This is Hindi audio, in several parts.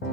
Hello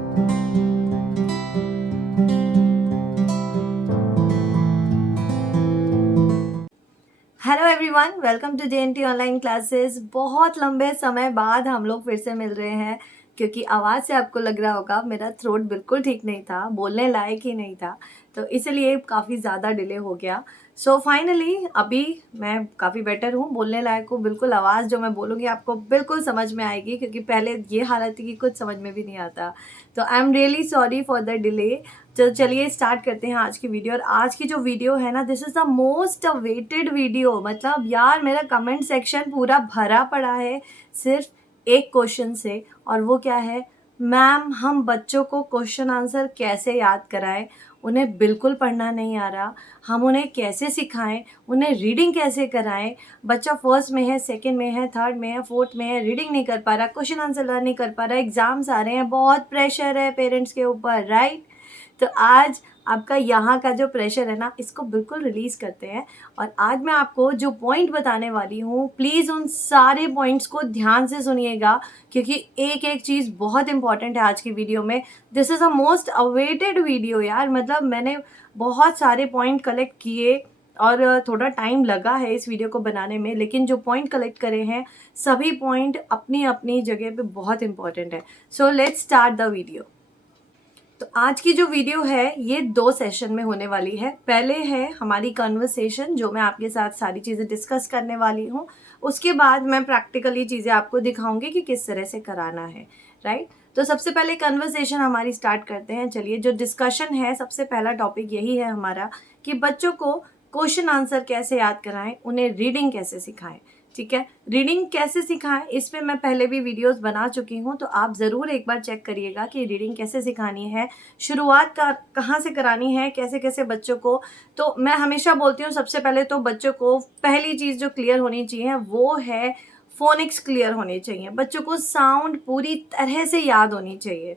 everyone, welcome to JNT online classes. बहुत लंबे समय बाद हम लोग फिर से मिल रहे हैं, क्योंकि आवाज़ से आपको लग रहा होगा मेरा थ्रोट बिल्कुल ठीक नहीं था, बोलने लायक ही नहीं था, तो इसलिए काफ़ी ज़्यादा डिले हो गया। सो फाइनली अभी मैं काफ़ी बेटर हूँ, बोलने लायक हूँ। बिल्कुल आवाज़ जो मैं बोलूँगी आपको बिल्कुल समझ में आएगी, क्योंकि पहले ये हालत थी कि कुछ समझ में भी नहीं आता। तो I am really sorry for the delay. तो चलिए स्टार्ट करते हैं आज की वीडियो। और आज की जो वीडियो है ना, this is the most awaited video. मतलब यार, मेरा कमेंट सेक्शन पूरा भरा पड़ा है सिर्फ एक क्वेश्चन से, और वो क्या है, मैम हम बच्चों को क्वेश्चन आंसर कैसे याद कराएं, उन्हें बिल्कुल पढ़ना नहीं आ रहा, हम उन्हें कैसे सिखाएं, उन्हें रीडिंग कैसे कराएं। बच्चा फर्स्ट में है, सेकंड में है, थर्ड में है, फोर्थ में है, रीडिंग नहीं कर पा रहा, क्वेश्चन आंसर लर्न नहीं कर पा रहा, एग्जाम्स आ रहे हैं, बहुत प्रेशर है पेरेंट्स के ऊपर, राइट। तो आज आपका यहाँ का जो प्रेशर है ना, इसको बिल्कुल रिलीज़ करते हैं। और आज मैं आपको जो पॉइंट बताने वाली हूँ, प्लीज़ उन सारे पॉइंट्स को ध्यान से सुनिएगा, क्योंकि एक एक चीज़ बहुत इंपॉर्टेंट है आज की वीडियो में। This is a most awaited video यार। मतलब मैंने बहुत सारे पॉइंट कलेक्ट किए और थोड़ा टाइम लगा है इस वीडियो को बनाने में, लेकिन जो पॉइंट कलेक्ट करे हैं सभी पॉइंट अपनी अपनी जगह पे बहुत इंपॉर्टेंट है। So let's start the video. तो आज की जो वीडियो है ये 2 सेशन में होने वाली है। पहले है हमारी कन्वर्सेशन, जो मैं आपके साथ सारी चीज़ें डिस्कस करने वाली हूँ। उसके बाद मैं प्रैक्टिकली चीज़ें आपको दिखाऊंगी कि किस तरह से कराना है, राइट। तो सबसे पहले कन्वर्सेशन हमारी स्टार्ट करते हैं। चलिए, जो डिस्कशन है, सबसे पहला टॉपिक यही है हमारा कि बच्चों को क्वेश्चन आंसर कैसे याद कराएं, उन्हें रीडिंग कैसे सिखाएं। ठीक है, रीडिंग कैसे सिखाएं, इस पे मैं पहले भी वीडियोस बना चुकी हूँ, तो आप ज़रूर एक बार चेक करिएगा कि रीडिंग कैसे सिखानी है, शुरुआत का कहाँ से करानी है, कैसे कैसे बच्चों को। तो मैं हमेशा बोलती हूँ, सबसे पहले तो बच्चों को पहली चीज़ जो क्लियर होनी चाहिए वो है फोनिक्स क्लियर होनी चाहिए। बच्चों को साउंड पूरी तरह से याद होनी चाहिए।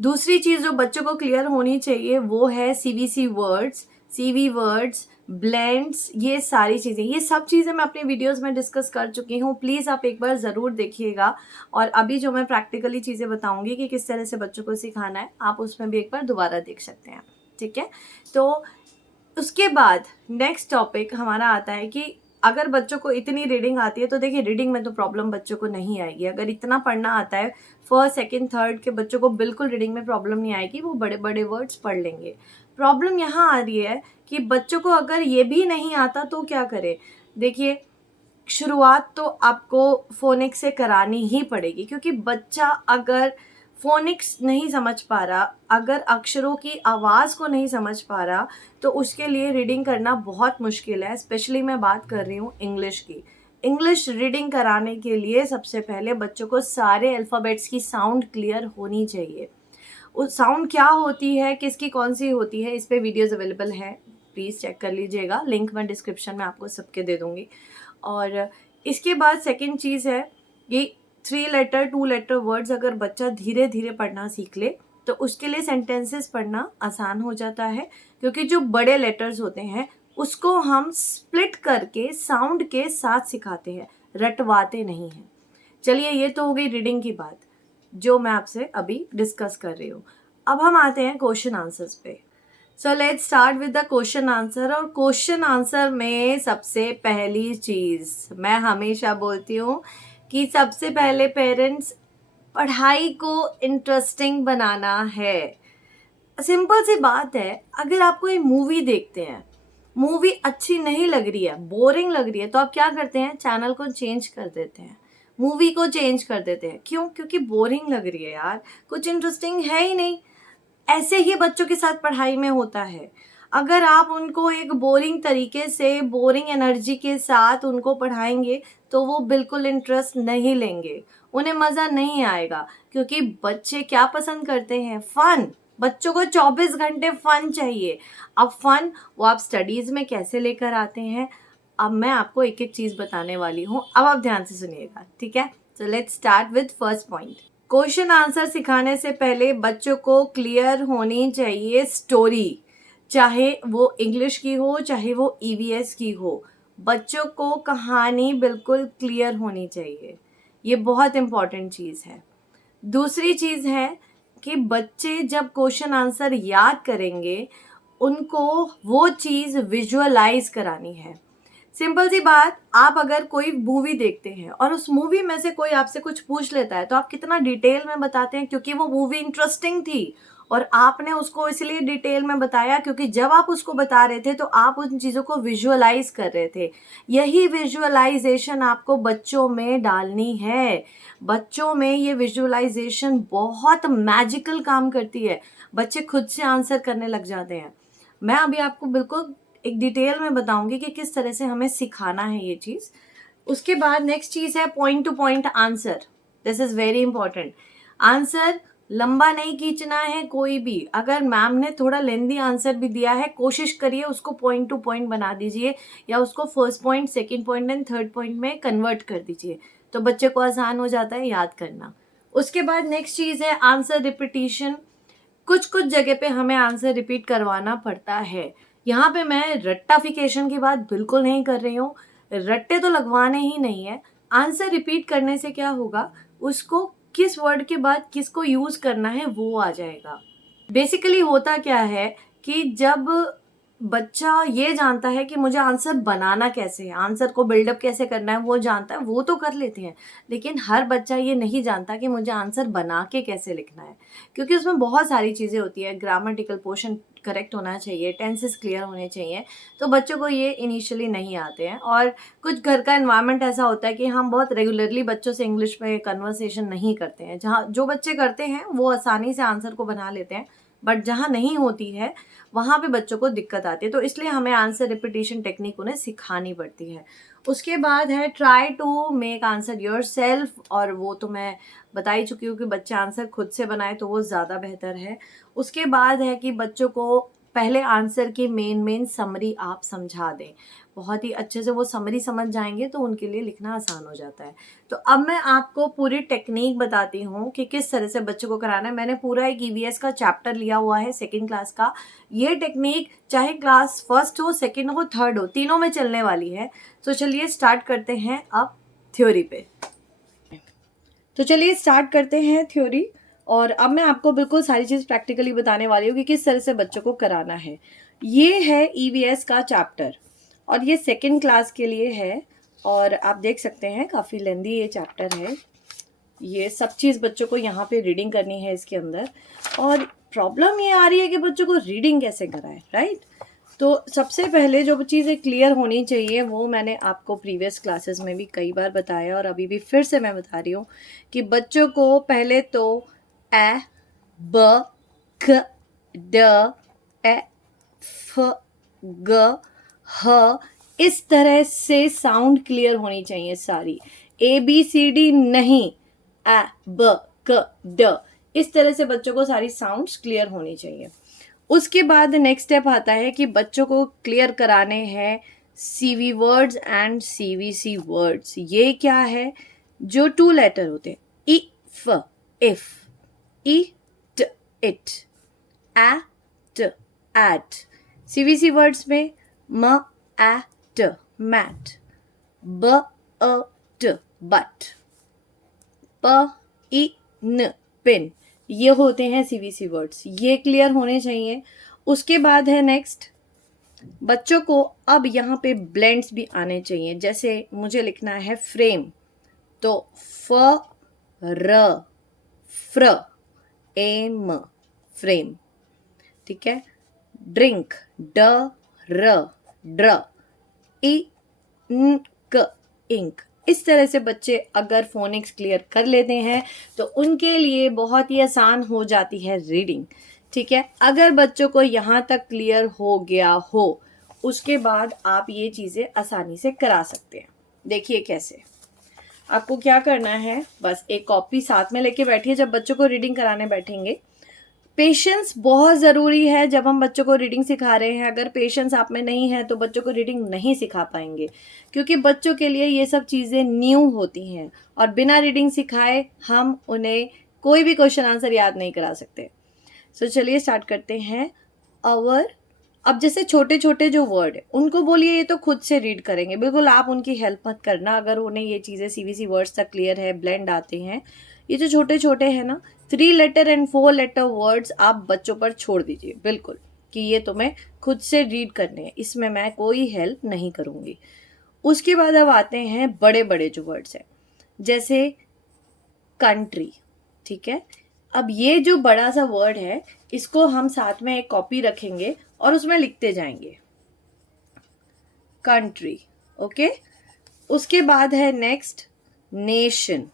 दूसरी चीज़ जो बच्चों को क्लियर होनी चाहिए वो है CVC words, CV words, blends, ये सारी चीज़ें, ये सब चीज़ें मैं अपनी वीडियोस में डिस्कस कर चुकी हूँ। प्लीज़ आप एक बार ज़रूर देखिएगा। और अभी जो मैं प्रैक्टिकली चीज़ें बताऊँगी कि किस तरह से बच्चों को सिखाना है, आप उसमें भी एक बार दोबारा देख सकते हैं। ठीक है, तो उसके बाद नेक्स्ट टॉपिक हमारा आता है कि अगर बच्चों को इतनी रीडिंग आती है, तो देखिए रीडिंग में तो प्रॉब्लम बच्चों को नहीं आएगी। अगर इतना पढ़ना आता है, फर्स्ट सेकंड थर्ड के बच्चों को बिल्कुल रीडिंग में प्रॉब्लम नहीं आएगी, वो बड़े बड़े वर्ड्स पढ़ लेंगे। प्रॉब्लम यहाँ आ रही है कि बच्चों को अगर ये भी नहीं आता तो क्या करें। देखिए, शुरुआत तो आपको फोनिक्स से करानी ही पड़ेगी, क्योंकि बच्चा अगर फोनिक्स नहीं समझ पा रहा, अगर अक्षरों की आवाज़ को नहीं समझ पा रहा, तो उसके लिए रीडिंग करना बहुत मुश्किल है। स्पेशली मैं बात कर रही हूँ इंग्लिश की। इंग्लिश रीडिंग कराने के लिए सबसे पहले बच्चों को सारे अल्फ़ाबेट्स की साउंड क्लियर होनी चाहिए। उस साउंड क्या होती है, किसकी कौन सी होती है, इस पे वीडियोस अवेलेबल हैं, प्लीज़ चेक कर लीजिएगा। लिंक मैं डिस्क्रिप्शन में आपको सबके दे दूँगी। और इसके बाद सेकंड चीज़ है कि 3 लेटर 2 लेटर वर्ड्स अगर बच्चा धीरे धीरे पढ़ना सीख ले, तो उसके लिए सेंटेंसेस पढ़ना आसान हो जाता है, क्योंकि जो बड़े लेटर्स होते हैं उसको हम स्प्लिट करके साउंड के साथ सिखाते हैं, रटवाते नहीं हैं। चलिए, ये तो हो गई रीडिंग की बात, जो मैं आपसे अभी डिस्कस कर रही हूँ। अब हम आते हैं क्वेश्चन आंसर्स पे। So let's start with the question answer. और क्वेश्चन आंसर में सबसे पहली चीज़ मैं हमेशा बोलती हूँ कि सबसे पहले पेरेंट्स, पढ़ाई को इंटरेस्टिंग बनाना है। सिंपल सी बात है, अगर आप कोई मूवी देखते हैं, मूवी अच्छी नहीं लग रही है, बोरिंग लग रही है, तो आप क्या करते हैं, चैनल को चेंज कर देते हैं, मूवी को चेंज कर देते हैं। क्यों? क्योंकि बोरिंग लग रही है यार, कुछ इंटरेस्टिंग है ही नहीं। ऐसे ही बच्चों के साथ पढ़ाई में होता है। अगर आप उनको एक बोरिंग तरीके से, बोरिंग एनर्जी के साथ उनको पढ़ाएंगे, तो वो बिल्कुल इंटरेस्ट नहीं लेंगे, उन्हें मज़ा नहीं आएगा। क्योंकि बच्चे क्या पसंद करते हैं, फ़न। बच्चों को 24 घंटे फ़न चाहिए। अब फ़न वो आप स्टडीज़ में कैसे लेकर आते हैं, अब मैं आपको एक एक चीज़ बताने वाली हूँ। अब आप ध्यान से सुनिएगा, ठीक है। So let's start with first point. Question answer सिखाने से पहले बच्चों को क्लियर होनी चाहिए स्टोरी, चाहे वो इंग्लिश की हो, चाहे वो ईवीएस की हो। बच्चों को कहानी बिल्कुल क्लियर होनी चाहिए, ये बहुत इंपॉर्टेंट चीज़ है। दूसरी चीज़ है कि बच्चे जब क्वेश्चन आंसर याद करेंगे उनको वो चीज़ विजुअलाइज करानी है। सिंपल सी बात, आप अगर कोई मूवी देखते हैं और उस मूवी में से कोई आपसे कुछ पूछ लेता है तो आप कितना डिटेल में बताते हैं, क्योंकि वो मूवी इंटरेस्टिंग थी और आपने उसको इसलिए डिटेल में बताया क्योंकि जब आप उसको बता रहे थे तो आप उन चीज़ों को विजुअलाइज कर रहे थे। यही विजुअलाइजेशन आपको बच्चों में डालनी है। बच्चों में ये विजुअलाइजेशन बहुत मैजिकल काम करती है, बच्चे खुद से आंसर करने लग जाते हैं। मैं अभी आपको बिल्कुल एक डिटेल में बताऊंगी कि किस तरह से हमें सिखाना है ये चीज़। उसके बाद नेक्स्ट चीज़ है point two point answer. This is very important. Answer लंबा नहीं खींचना है कोई भी। अगर मैम ने थोड़ा लेंदी आंसर भी दिया है, कोशिश करिए उसको पॉइंट टू पॉइंट बना दीजिए या उसको first point, second point and third point में कन्वर्ट कर दीजिए, तो बच्चे को आसान हो जाता है याद करना। उसके बाद नेक्स्ट चीज़ है आंसर रिपीटिशन। कुछ कुछ जगह पे हमें आंसर रिपीट करवाना पड़ता है। यहाँ पे मैं रट्टाफिकेशन की बात बिल्कुल नहीं कर रही हूँ, रट्टे तो लगवाने ही नहीं है। आंसर रिपीट करने से क्या होगा, उसको किस वर्ड के बाद किसको यूज करना है वो आ जाएगा। बेसिकली होता क्या है कि जब बच्चा ये जानता है कि मुझे आंसर बनाना कैसे है, आंसर को बिल्डअप कैसे करना है वो जानता है, वो तो कर लेते हैं, लेकिन हर बच्चा ये नहीं जानता कि मुझे आंसर बना के कैसे लिखना है, क्योंकि उसमें बहुत सारी चीज़ें होती है। ग्रामेटिकल पोर्शन करेक्ट होना चाहिए, टेंसेस क्लियर होने चाहिए, तो बच्चों को ये इनिशियली नहीं आते हैं। और कुछ घर का एनवायरनमेंट ऐसा होता है कि हम बहुत रेगुलरली बच्चों से इंग्लिश में कन्वर्सेशन नहीं करते हैं। जहाँ जो बच्चे करते हैं वो आसानी से आंसर को बना लेते हैं, बट जहाँ नहीं होती है वहाँ पे बच्चों को दिक्कत आती है, तो इसलिए हमें आंसर रिपीटिशन टेक्निक उन्हें सिखानी पड़ती है। उसके बाद है try to make answer yourself, और वो तो मैं बता ही चुकी हूँ कि बच्चे आंसर खुद से बनाए तो वो ज़्यादा बेहतर है। उसके बाद है कि बच्चों को पहले आंसर की मेन समरी आप समझा दें, बहुत ही अच्छे से वो समरी समझ जाएंगे तो उनके लिए लिखना आसान हो जाता है। तो अब मैं आपको पूरी टेक्निक बताती हूँ कि किस तरह से बच्चों को कराना है। मैंने पूरा एक ईवीएस का चैप्टर लिया हुआ है सेकंड क्लास का। ये टेक्निक चाहे क्लास फर्स्ट हो, सेकंड हो, थर्ड हो, तीनों में चलने वाली है। तो चलिए स्टार्ट करते हैं अब थ्योरी पे। तो चलिए स्टार्ट करते हैं थ्योरी, और अब मैं आपको बिल्कुल सारी चीज़ प्रैक्टिकली बताने वाली हूँ कि किस तरह से बच्चों को कराना है। ये है ईवीएस का चैप्टर और ये सेकंड क्लास के लिए है, और आप देख सकते हैं काफ़ी लेंदी ये चैप्टर है। ये सब चीज़ बच्चों को यहाँ पे रीडिंग करनी है इसके अंदर, और प्रॉब्लम ये आ रही है कि बच्चों को रीडिंग कैसे कराएं, राइट। तो सबसे पहले जो चीज़ें क्लियर होनी चाहिए वो मैंने आपको प्रीवियस क्लासेस में भी कई बार बताया और अभी भी फिर से मैं बता रही हूँ कि बच्चों को पहले तो ए, ब, क, ड, ए, फ, ग, ह इस तरह से साउंड क्लियर होनी चाहिए सारी। ABCD नहीं, ए, ब, क, ड, इस तरह से बच्चों को सारी साउंड्स क्लियर होनी चाहिए। उसके बाद नेक्स्ट स्टेप आता है कि बच्चों को क्लियर कराने हैं CV words and CVC words. ये क्या है, जो 2 लेटर होते हैं, इ, फ, if, eat, it, at, at. CVC words में म, एट, मैट, ब, अ, ट, बट, प, इ, न, पिन। ये होते हैं CVC वर्ड्स, ये क्लियर होने चाहिए। उसके बाद है नेक्स्ट, बच्चों को अब यहाँ पे ब्लेंड्स भी आने चाहिए। जैसे मुझे लिखना है फ्रेम, तो फ, र, फ्र, एम, फ्रेम, ठीक है। ड्रिंक, ड, र, ड्र, इंक, इंक। इस तरह से बच्चे अगर फोनिक्स क्लियर कर लेते हैं तो उनके लिए बहुत ही आसान हो जाती है रीडिंग, ठीक है। अगर बच्चों को यहाँ तक क्लियर हो गया हो, उसके बाद आप ये चीज़ें आसानी से करा सकते हैं। देखिए कैसे, आपको क्या करना है, बस एक कॉपी साथ में लेके बैठिए जब बच्चों को रीडिंग कराने बैठेंगे। पेशेंस बहुत ज़रूरी है जब हम बच्चों को रीडिंग सिखा रहे हैं। अगर पेशेंस आप में नहीं है तो बच्चों को रीडिंग नहीं सिखा पाएंगे, क्योंकि बच्चों के लिए ये सब चीज़ें न्यू होती हैं और बिना रीडिंग सिखाए हम उन्हें कोई भी क्वेश्चन आंसर याद नहीं करा सकते। सो चलिए स्टार्ट करते हैं। अवर, अब जैसे छोटे छोटे जो वर्ड है उनको बोलिए ये तो खुद से रीड करेंगे, बिल्कुल आप उनकी हेल्प मत करना। अगर उन्हें ये चीज़ें CVC वर्ड्स तक क्लियर है, ब्लेंड आते हैं, ये जो छोटे छोटे हैं ना 3 लेटर एंड 4 लेटर वर्ड्स आप बच्चों पर छोड़ दीजिए बिल्कुल, कि ये तुम्हें खुद से रीड करने हैं, इसमें मैं कोई हेल्प नहीं करूँगी। उसके बाद अब आते हैं बड़े बड़े जो वर्ड्स हैं, जैसे कंट्री, ठीक है। अब ये जो बड़ा सा वर्ड है इसको हम साथ में एक कॉपी रखेंगे और उसमें लिखते जाएंगे कंट्री, ओके। उसके बाद है नेक्स्ट नेशन,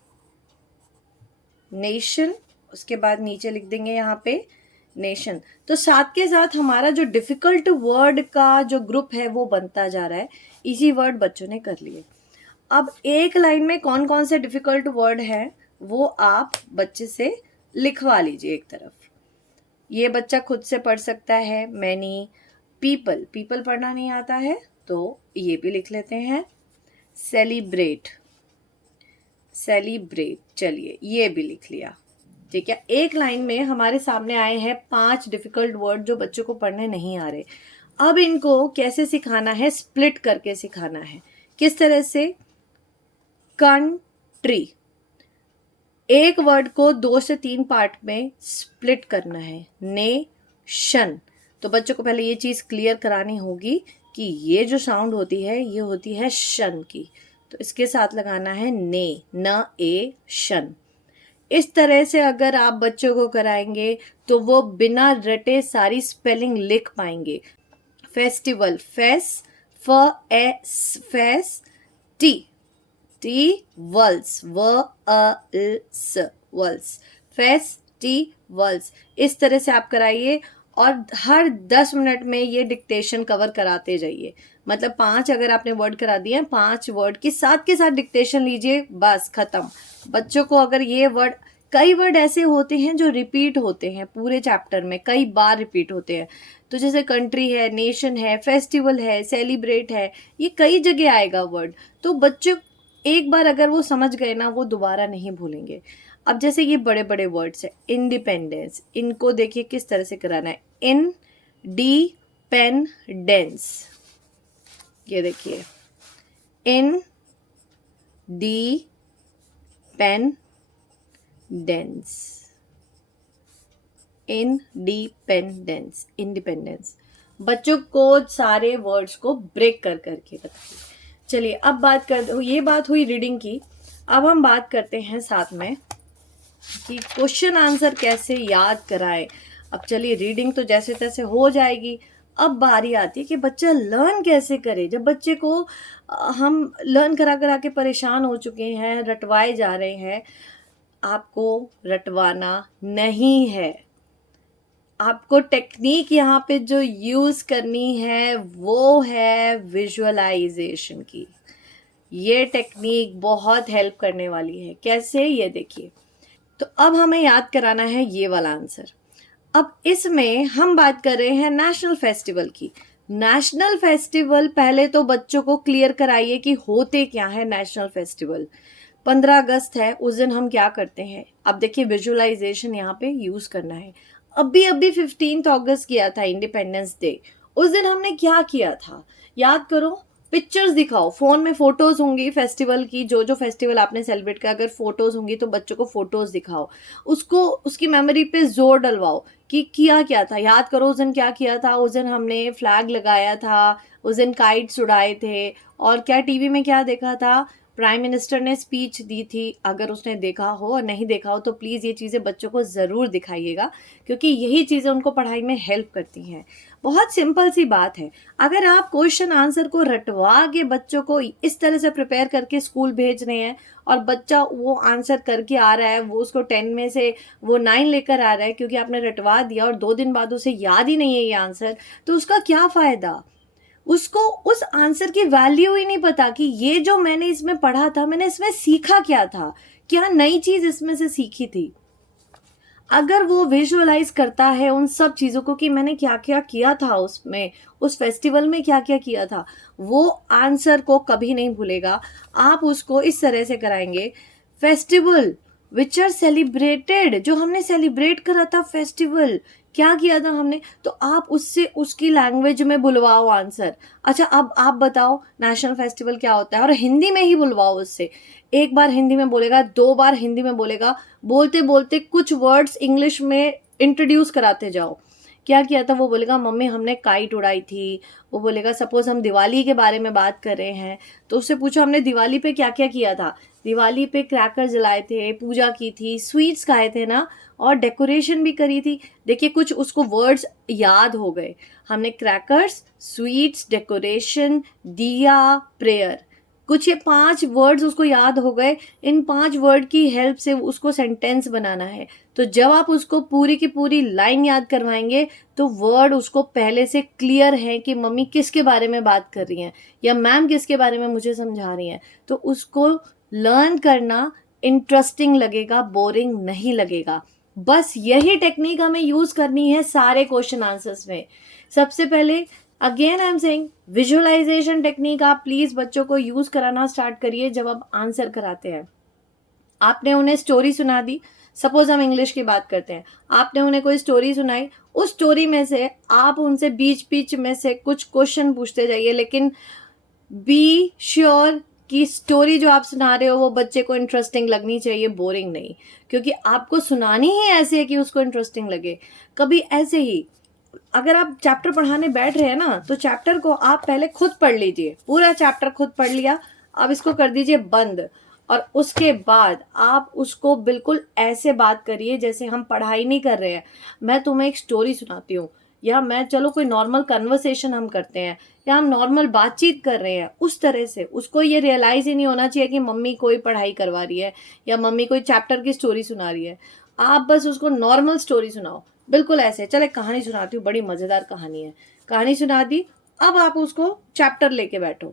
नेशन, उसके बाद नीचे लिख देंगे यहाँ पे नेशन। तो साथ के साथ हमारा जो डिफिकल्ट वर्ड का जो ग्रुप है वो बनता जा रहा है, इजी वर्ड बच्चों ने कर लिए। अब एक लाइन में कौन कौन से डिफिकल्ट वर्ड हैं वो आप बच्चे से लिखवा लीजिए एक तरफ। ये बच्चा खुद से पढ़ सकता है, मैनी, पीपल, पीपल पढ़ना नहीं आता है तो ये भी लिख लेते हैं। सेलिब्रेट, सेलिब्रेट, चलिए ये भी लिख लिया, ठीक है। एक लाइन में हमारे सामने आए हैं 5 डिफिकल्ट वर्ड जो बच्चों को पढ़ने नहीं आ रहे। अब इनको कैसे सिखाना है, स्प्लिट करके सिखाना है। किस तरह से, कंट्री, एक वर्ड को 2 से 3 पार्ट में स्प्लिट करना है। नेशन, तो बच्चों को पहले ये चीज क्लियर करानी होगी कि ये जो साउंड होती है ये होती है शन की, तो इसके साथ लगाना है ने, न ए, शन। इस तरह से अगर आप बच्चों को कराएंगे तो वो बिना रटे सारी स्पेलिंग लिख पाएंगे। फेस्टिवल, फेस, फेस, टी, टी, वल्स, वल्स, फेस्टिवल्स। इस तरह से आप कराइए और हर 10 मिनट में ये डिक्टेशन कवर कराते जाइए। मतलब 5 अगर आपने वर्ड करा दिए हैं, 5 वर्ड के साथ डिक्टेशन लीजिए, बस खत्म। बच्चों को अगर ये वर्ड, कई वर्ड ऐसे होते हैं जो रिपीट होते हैं पूरे चैप्टर में, कई बार रिपीट होते हैं, तो जैसे कंट्री है, नेशन है, फेस्टिवल है, सेलिब्रेट है, ये कई जगह आएगा वर्ड। तो बच्चों एक बार अगर वो समझ गए ना वो दोबारा नहीं भूलेंगे। अब जैसे ये बड़े बड़े वर्ड्स है, इंडिपेंडेंस, इनको देखिए किस तरह से कराना है। इन डी पेन डेंस, ये देखिए इन डी पेन डेंस, इंडिपेंडेंस, इंडिपेंडेंस। बच्चों को सारे वर्ड्स को ब्रेक कर करके बताइए। चलिए अब बात कर, ये बात हुई रीडिंग की, अब हम बात करते हैं साथ में कि क्वेश्चन आंसर कैसे याद कराएं। अब चलिए रीडिंग तो जैसे तैसे हो जाएगी, अब बारी आती है कि बच्चा लर्न कैसे करे। जब बच्चे को हम लर्न करा करा के परेशान हो चुके हैं, रटवाए जा रहे हैं, आपको रटवाना नहीं है। आपको टेक्निक यहाँ पे जो यूज़ करनी है वो है विजुअलाइजेशन की। ये टेक्निक बहुत हेल्प करने वाली है। कैसे, ये देखिए। तो अब हमें याद कराना है ये वाला आंसर। अब इसमें हम बात कर रहे हैं नेशनल फेस्टिवल की। नेशनल फेस्टिवल पहले तो बच्चों को क्लियर कराइए कि होते क्या है नेशनल फेस्टिवल। 15 अगस्त है, उस दिन हम क्या करते हैं। अब देखिए विजुअलाइजेशन यहाँ पे यूज करना है। अभी 15 अगस्त किया था इंडिपेंडेंस डे, उस दिन हमने क्या किया था याद करो। पिक्चर्स दिखाओ, फोन में फोटोज होंगी फेस्टिवल की, जो जो फेस्टिवल आपने सेलिब्रेट किया, अगर फोटोज होंगी तो बच्चों को फोटोज दिखाओ, उसको उसकी मेमोरी पे जोर डलवाओ कि किया क्या था। याद करो उस दिन क्या किया था। उस दिन हमने फ्लैग लगाया था, उस दिन काइट्स उड़ाए थे, और क्या टीवी में क्या देखा था, प्राइम मिनिस्टर ने स्पीच दी थी। अगर उसने देखा हो और नहीं देखा हो तो प्लीज़ ये चीज़ें बच्चों को ज़रूर दिखाइएगा, क्योंकि यही चीज़ें उनको पढ़ाई में हेल्प करती हैं। बहुत सिंपल सी बात है। अगर आप क्वेश्चन आंसर को रटवा के बच्चों को इस तरह से प्रिपेयर करके स्कूल भेज रहे हैं और बच्चा वो आंसर करके आ रहा है, वो उसको 10 में से वो 9 लेकर आ रहा है क्योंकि आपने रटवा दिया, और 2 दिन बाद उसे याद ही नहीं है ये आंसर, तो उसका क्या फ़ायदा। उसको उस आंसर की वैल्यू ही नहीं पता कि ये जो मैंने इसमें पढ़ा था, मैंने इसमें सीखा क्या था, क्या नई चीज इसमें से सीखी थी। अगर वो विजुअलाइज करता है उन सब चीज़ों को कि मैंने क्या क्या किया था उसमें, उस फेस्टिवल में क्या क्या किया था, वो आंसर को कभी नहीं भूलेगा। आप उसको इस तरह से कराएंगे, फेस्टिवल विच आर सेलिब्रेटेड, जो हमने सेलिब्रेट करा था फेस्टिवल, क्या किया था हमने, तो आप उससे उसकी लैंग्वेज में बुलवाओ आंसर। अच्छा अब आप बताओ नेशनल फेस्टिवल क्या होता है, और हिंदी में ही बुलवाओ उससे। एक बार हिंदी में बोलेगा, 2 बार हिंदी में बोलेगा, बोलते बोलते कुछ वर्ड्स इंग्लिश में इंट्रोड्यूस कराते जाओ। क्या किया था, वो बोलेगा मम्मी हमने काइट उड़ाई थी। वो बोलेगा सपोज हम दिवाली के बारे में बात कर रहे हैं, तो उससे पूछो हमने दिवाली पे क्या क्या किया था। दिवाली पे क्रैकर जलाए थे, पूजा की थी, स्वीट्स खाए थे ना, और डेकोरेशन भी करी थी। देखिए कुछ उसको वर्ड्स याद हो गए। हमने क्रैकर्स, स्वीट्स, डेकोरेशन, दिया, प्रेयर, कुछ ये 5 वर्ड्स उसको याद हो गए। इन 5 वर्ड की हेल्प से उसको सेंटेंस बनाना है। तो जब आप उसको पूरी की पूरी लाइन याद करवाएंगे तो वर्ड उसको पहले से क्लियर है कि मम्मी किसके बारे में बात कर रही हैं या मैम किसके बारे में मुझे समझा रही हैं। तो उसको लर्न करना इंटरेस्टिंग लगेगा, बोरिंग नहीं लगेगा। बस यही टेक्निक हमें यूज करनी है सारे क्वेश्चन आंसर्स में। सबसे पहले again I am saying visualization technique आप प्लीज बच्चों को यूज कराना स्टार्ट करिए जब आप आंसर कराते हैं। आपने उन्हें स्टोरी सुना दी, सपोज हम इंग्लिश की बात करते हैं, आपने उन्हें कोई स्टोरी सुनाई, उस स्टोरी में से आप उनसे बीच बीच में से कुछ क्वेश्चन पूछते जाइए, लेकिन बी श्योर कि स्टोरी जो आप सुना रहे हो वो बच्चे को इंटरेस्टिंग लगनी चाहिए, बोरिंग नहीं। क्योंकि आपको सुनानी ही ऐसे है कि उसको इंटरेस्टिंग लगे। कभी ऐसे ही अगर आप चैप्टर पढ़ाने बैठ रहे हैं ना, तो चैप्टर को आप पहले खुद पढ़ लीजिए, पूरा चैप्टर खुद पढ़ लिया, अब इसको कर दीजिए बंद, और उसके बाद आप उसको बिल्कुल ऐसे बात करिए जैसे हम पढ़ाई नहीं कर रहे हैं। मैं तुम्हें एक स्टोरी सुनाती हूँ, या मैं चलो कोई नॉर्मल कन्वर्सेशन हम करते हैं, या हम नॉर्मल बातचीत कर रहे हैं, उस तरह से। उसको ये रियलाइज ही नहीं होना चाहिए कि मम्मी कोई पढ़ाई करवा रही है या मम्मी कोई चैप्टर की स्टोरी सुना रही है। आप बस उसको नॉर्मल स्टोरी सुनाओ, बिल्कुल ऐसे। चल एक कहानी सुनाती हूँ, बड़ी मजेदार कहानी है। कहानी सुना दी, अब आप उसको चैप्टर लेके बैठो।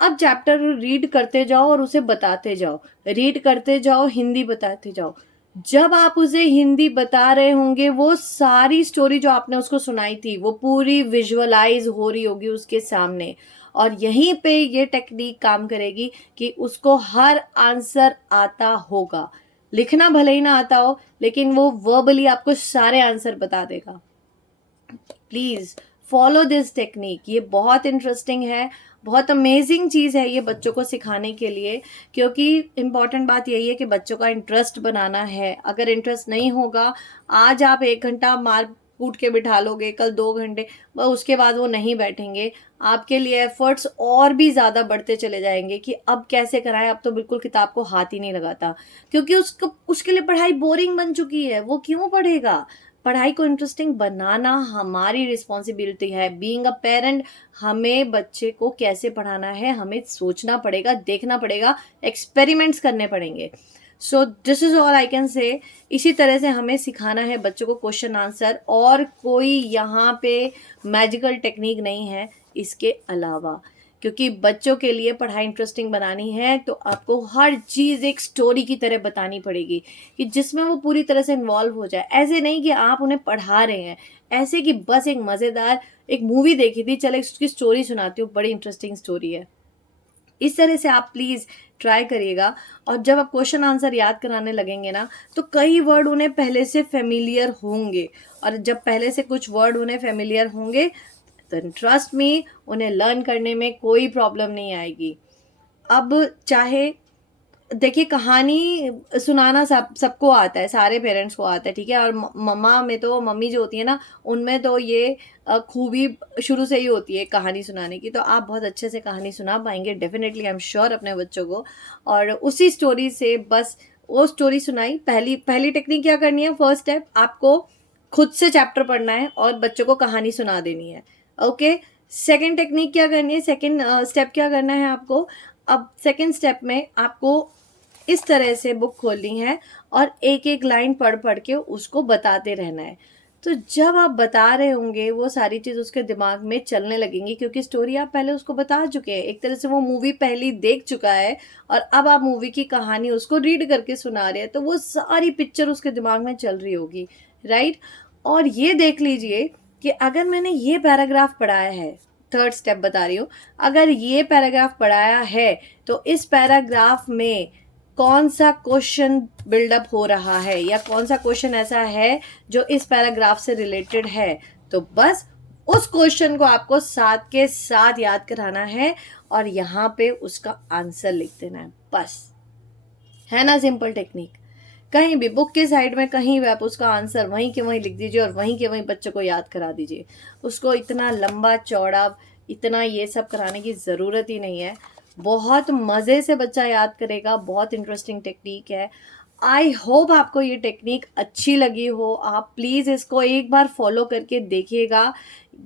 अब चैप्टर रीड करते जाओ और उसे बताते जाओ, रीड करते जाओ, हिंदी बताते जाओ। जब आप उसे हिंदी बता रहे होंगे, वो सारी स्टोरी जो आपने उसको सुनाई थी वो पूरी विजुअलाइज हो रही होगी उसके सामने। और यहीं पे ये टेक्निक काम करेगी कि उसको हर आंसर आता होगा। लिखना भले ही ना आता हो, लेकिन वो वर्बली आपको सारे आंसर बता देगा। प्लीज फॉलो दिस टेक्निक, ये बहुत इंटरेस्टिंग है, बहुत अमेजिंग चीज़ है ये बच्चों को सिखाने के लिए। क्योंकि इम्पॉर्टेंट बात यही है कि बच्चों का इंटरेस्ट बनाना है। अगर इंटरेस्ट नहीं होगा, आज आप 1 घंटा मार कूट के बिठा लोगे, कल 2 घंटे, वह उसके बाद वो नहीं बैठेंगे। आपके लिए एफर्ट्स और भी ज़्यादा बढ़ते चले जाएंगे कि अब कैसे कराएं, अब तो बिल्कुल किताब को हाथ ही नहीं लगाता, क्योंकि उसके लिए पढ़ाई बोरिंग बन चुकी है। वो क्यों पढ़ेगा? पढ़ाई को इंटरेस्टिंग बनाना हमारी रिस्पॉन्सिबिलिटी है। बीइंग अ पेरेंट, हमें बच्चे को कैसे पढ़ाना है हमें सोचना पड़ेगा, देखना पड़ेगा, एक्सपेरिमेंट्स करने पड़ेंगे। So this is all I can say. इसी तरह से हमें सिखाना है बच्चों को क्वेश्चन आंसर, और कोई यहाँ पे मैजिकल टेक्निक नहीं है इसके अलावा। क्योंकि बच्चों के लिए पढ़ाई इंटरेस्टिंग बनानी है तो आपको हर चीज़ एक स्टोरी की तरह बतानी पड़ेगी, कि जिसमें वो पूरी तरह से इन्वॉल्व हो जाए। ऐसे नहीं कि आप उन्हें पढ़ा रहे हैं, ऐसे कि बस एक मज़ेदार एक मूवी देखी थी, चलो उसकी स्टोरी सुनाती हूँ, बड़ी इंटरेस्टिंग स्टोरी है। इस तरह से आप प्लीज़ ट्राई करिएगा। और जब आप क्वेश्चन आंसर याद कराने लगेंगे ना, तो कई वर्ड उन्हें पहले से फेमिलियर होंगे, और जब पहले से कुछ वर्ड उन्हें फेमिलियर होंगे तो ट्रस्ट मी, उन्हें लर्न करने में कोई प्रॉब्लम नहीं आएगी। अब चाहे देखिए, कहानी सुनाना सबको आता है, सारे पेरेंट्स को आता है, ठीक है। और मम्मा में तो, मम्मी जो होती है ना, उनमें तो ये खूबी शुरू से ही होती है कहानी सुनाने की। तो आप बहुत अच्छे से कहानी सुना पाएंगे डेफिनेटली, आई एम श्योर, अपने बच्चों को। और उसी स्टोरी से बस वो स्टोरी सुनाई। पहली टेक्निक क्या करनी है, फर्स्ट स्टेप, आपको खुद से चैप्टर पढ़ना है और बच्चों को कहानी सुना देनी है। ओके, सेकेंड टेक्निक क्या करनी है, सेकेंड स्टेप क्या करना है आपको। अब सेकेंड स्टेप में आपको इस तरह से बुक खोलनी है और एक एक लाइन पढ़ पढ़ के उसको बताते रहना है। तो जब आप बता रहे होंगे वो सारी चीज़ उसके दिमाग में चलने लगेंगी, क्योंकि स्टोरी आप पहले उसको बता चुके हैं। एक तरह से वो मूवी पहली देख चुका है और अब आप मूवी की कहानी उसको रीड करके सुना रहे हैं, तो वो सारी पिक्चर उसके दिमाग में चल रही होगी, राइट। और ये देख लीजिए कि अगर मैंने ये पैराग्राफ पढ़ाया है, थर्ड स्टेप बता रही हूँ, अगर ये पैराग्राफ पढ़ाया है तो इस पैराग्राफ में कौन सा क्वेश्चन बिल्डअप हो रहा है, या कौन सा क्वेश्चन ऐसा है जो इस पैराग्राफ से रिलेटेड है, तो बस उस क्वेश्चन को आपको साथ के साथ याद कराना है और यहाँ पे उसका आंसर लिख देना है, बस। है ना सिंपल टेक्निक। कहीं भी बुक के साइड में कहीं भी आप उसका आंसर वहीं के वहीं लिख दीजिए और वहीं के वहीं बच्चे को याद करा दीजिए। उसको इतना लंबा चौड़ा इतना ये सब कराने की ज़रूरत ही नहीं है। बहुत मज़े से बच्चा याद करेगा। बहुत इंटरेस्टिंग टेक्निक है। आई होप आपको ये टेक्निक अच्छी लगी हो। आप प्लीज़ इसको एक बार फॉलो करके देखिएगा,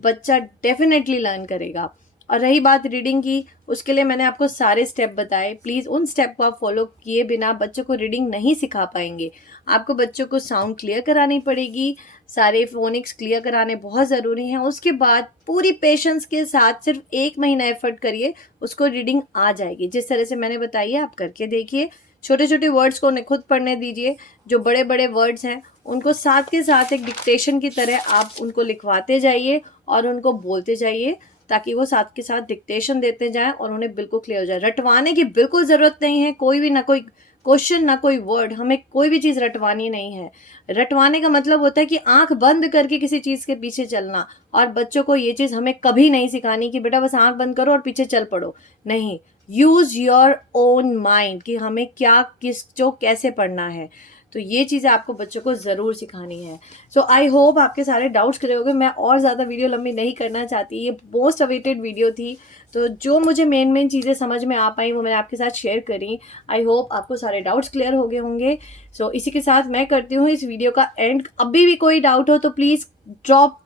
बच्चा डेफिनेटली लर्न करेगा। और रही बात रीडिंग की, उसके लिए मैंने आपको सारे स्टेप बताए। प्लीज़ उन स्टेप को आप फॉलो किए बिना बच्चों को रीडिंग नहीं सिखा पाएंगे। आपको बच्चों को साउंड क्लियर करानी पड़ेगी, सारे फोनिक्स क्लियर कराने बहुत ज़रूरी हैं। उसके बाद पूरी पेशेंस के साथ सिर्फ 1 महीना एफर्ट करिए, उसको रीडिंग आ जाएगी। जिस तरह से मैंने बताई है आप करके देखिए। छोटे छोटे वर्ड्स को उन्हें खुद पढ़ने दीजिए। जो बड़े बड़े वर्ड्स हैं उनको साथ के साथ एक डिक्टेशन की तरह आप उनको लिखवाते जाइए और उनको बोलते जाइए, ताकि वो साथ के साथ डिक्टेशन देते जाएं और उन्हें बिल्कुल क्लियर हो जाए। रटवाने की बिल्कुल ज़रूरत नहीं है। कोई भी ना कोई क्वेश्चन ना कोई वर्ड, हमें कोई भी चीज़ रटवानी नहीं है। रटवाने का मतलब होता है कि आंख बंद करके किसी चीज़ के पीछे चलना। और बच्चों को ये चीज़ हमें कभी नहीं सिखानी कि बेटा बस आंख बंद करो और पीछे चल पड़ो। नहीं, यूज़ योर ओन माइंड कि हमें क्या किस जो कैसे पढ़ना है। तो ये चीज़ें आपको बच्चों को ज़रूर सिखानी है। सो आई होप आपके सारे डाउट्स क्लियर हो गए। मैं और ज़्यादा वीडियो लंबी नहीं करना चाहती, ये मोस्ट अवेटेड वीडियो थी। तो जो मुझे मेन चीज़ें समझ में आ पाई वो मैंने आपके साथ शेयर करी। आई होप आपको सारे डाउट्स क्लियर हो गए होंगे। सो इसी के साथ मैं करती हूँ इस वीडियो का एंड। अभी भी कोई डाउट हो तो please drop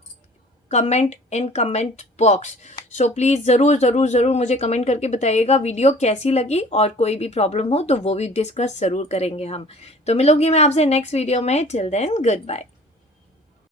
comment in comment box. So please ज़रूर मुझे कमेंट करके बताइएगा वीडियो कैसी लगी, और कोई भी प्रॉब्लम हो तो वो भी डिस्कस ज़रूर करेंगे हम। तो मिलूंगी मैं आपसे नेक्स्ट वीडियो में। Till then good bye.